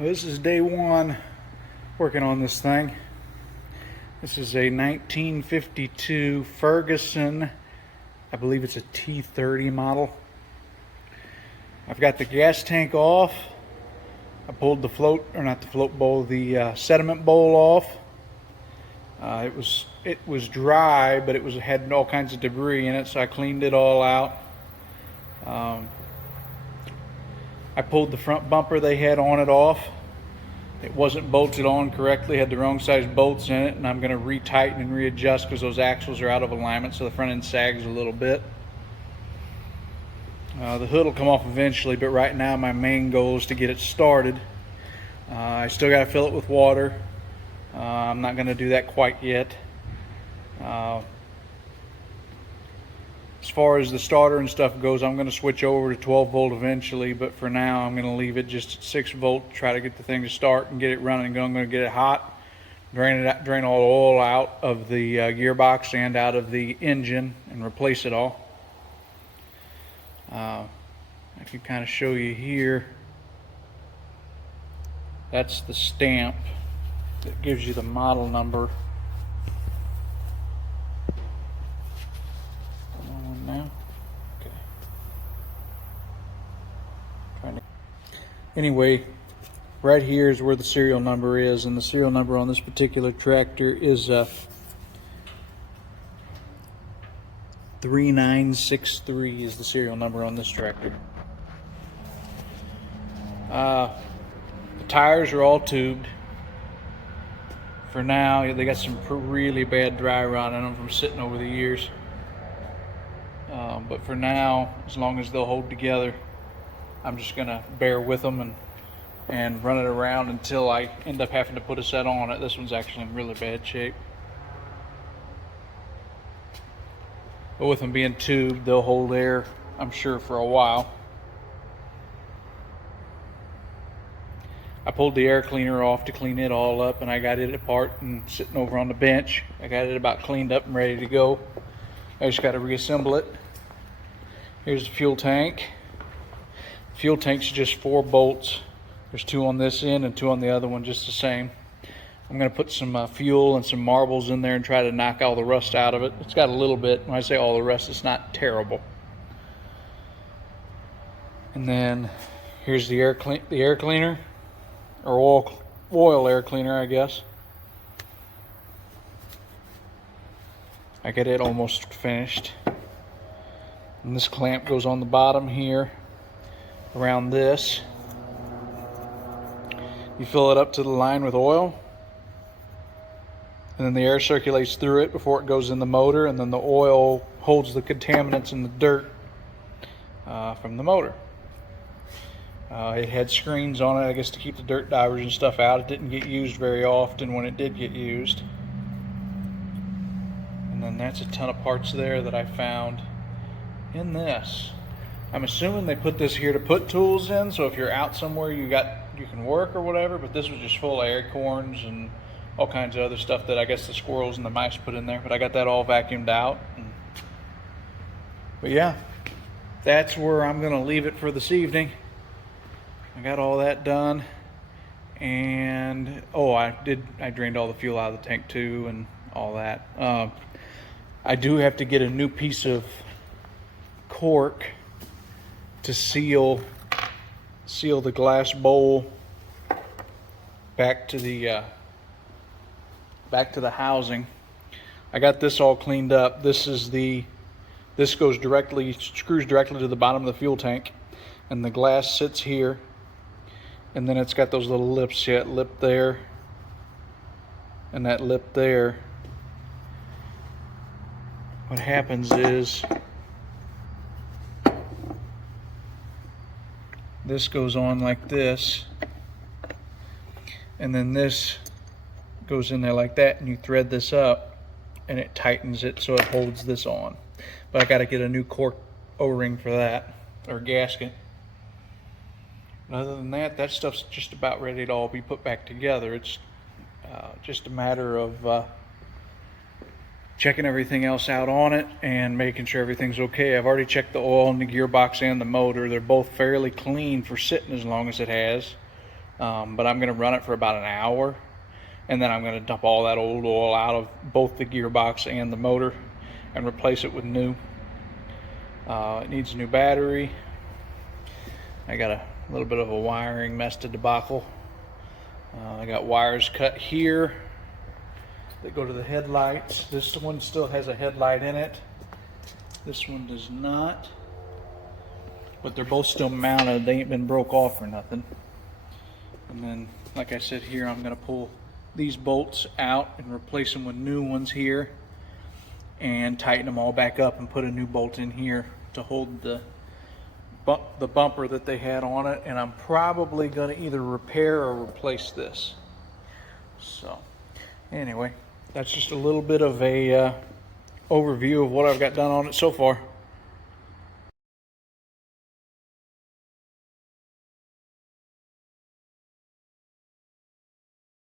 Well, this is day one working on this thing. This is a 1952 Ferguson, I believe it's a T30 model. I've got the gas tank off. I pulled the float, or not the float bowl, the sediment bowl off. It was dry, but it had all kinds of debris in it, so I cleaned it all out. I pulled the front bumper they had on it off. It wasn't bolted on correctly, had the wrong size bolts in it, and I'm going to retighten and readjust because those axles are out of alignment, so the front end sags a little bit. The hood will come off eventually, but right now my main goal is to get it started. I still got to fill it with water. I'm not going to do that quite yet. As far as the starter and stuff goes, I'm going to switch over to 12 volt eventually, but for now I'm going to leave it just at 6 volt, try to get the thing to start and get it running. I'm going to get it hot, drain all the oil out of the gearbox and out of the engine and replace it all. I can kind of show you here. That's the stamp that gives you the model number. Anyway, right here is where the serial number is, and the serial number on this particular tractor is 3963 is the serial number on this tractor. The tires are all tubed. For now, they got some really bad dry rot in them from sitting over the years. But for now, as long as they'll hold together, I'm just gonna bear with them and run it around until I end up having to put a set on it. This one's actually in really bad shape. But with them being tubed, they'll hold air, I'm sure, for a while. I pulled the air cleaner off to clean it all up, and I got it apart and sitting over on the bench. I got it about cleaned up and ready to go. I just got to reassemble it. Here's the fuel tank. Fuel tank's just 4 bolts. There's 2 on this end and 2 on the other one, just the same. I'm going to put some fuel and some marbles in there and try to knock all the rust out of it. It's got a little bit. When I say all the rust, it's not terrible. And then here's the air cleaner, or oil air cleaner, I guess. I got it almost finished. And this clamp goes on the bottom here. Around this, you fill it up to the line with oil, and then the air circulates through it before it goes in the motor, and then the oil holds the contaminants and the dirt from the motor. It had screens on it, I guess, to keep the dirt divers and stuff out. It didn't get used very often when it did get used. And then that's a ton of parts there that I found in this. I'm assuming they put this here to put tools in, so if you're out somewhere you can work or whatever, but this was just full of acorns and all kinds of other stuff that I guess the squirrels and the mice put in there, but I got that all vacuumed out. But yeah, that's where I'm going to leave it for this evening. I got all that done, and I drained all the fuel out of the tank too and all that. I do have to get a new piece of cork to seal the glass bowl back to the housing. I got this all cleaned up. This screws directly to the bottom of the fuel tank, and the glass sits here, and then it's got those little lips yet, lip there and that lip there. What happens is this goes on like this, and then this goes in there like that, and you thread this up and it tightens it so it holds this on. But I got to get a new cork O-ring for that, or gasket. And other than that, that stuff's just about ready to all be put back together. It's just a matter of checking everything else out on it and making sure everything's okay. I've already checked the oil in the gearbox and the motor. They're both fairly clean for sitting as long as it has. but I'm going to run it for about an hour, and then I'm going to dump all that old oil out of both the gearbox and the motor and replace it with new. It needs a new battery. I got a little bit of a wiring messed debacle. I got wires cut here that go to the headlights. This one still has a headlight in it. This one does not, but they're both still mounted. They ain't been broke off or nothing. And then, like I said here, I'm going to pull these bolts out and replace them with new ones here, and tighten them all back up and put a new bolt in here to hold the bumper that they had on it. And I'm probably going to either repair or replace this. So anyway, that's just a little bit of a overview of what I've got done on it so far.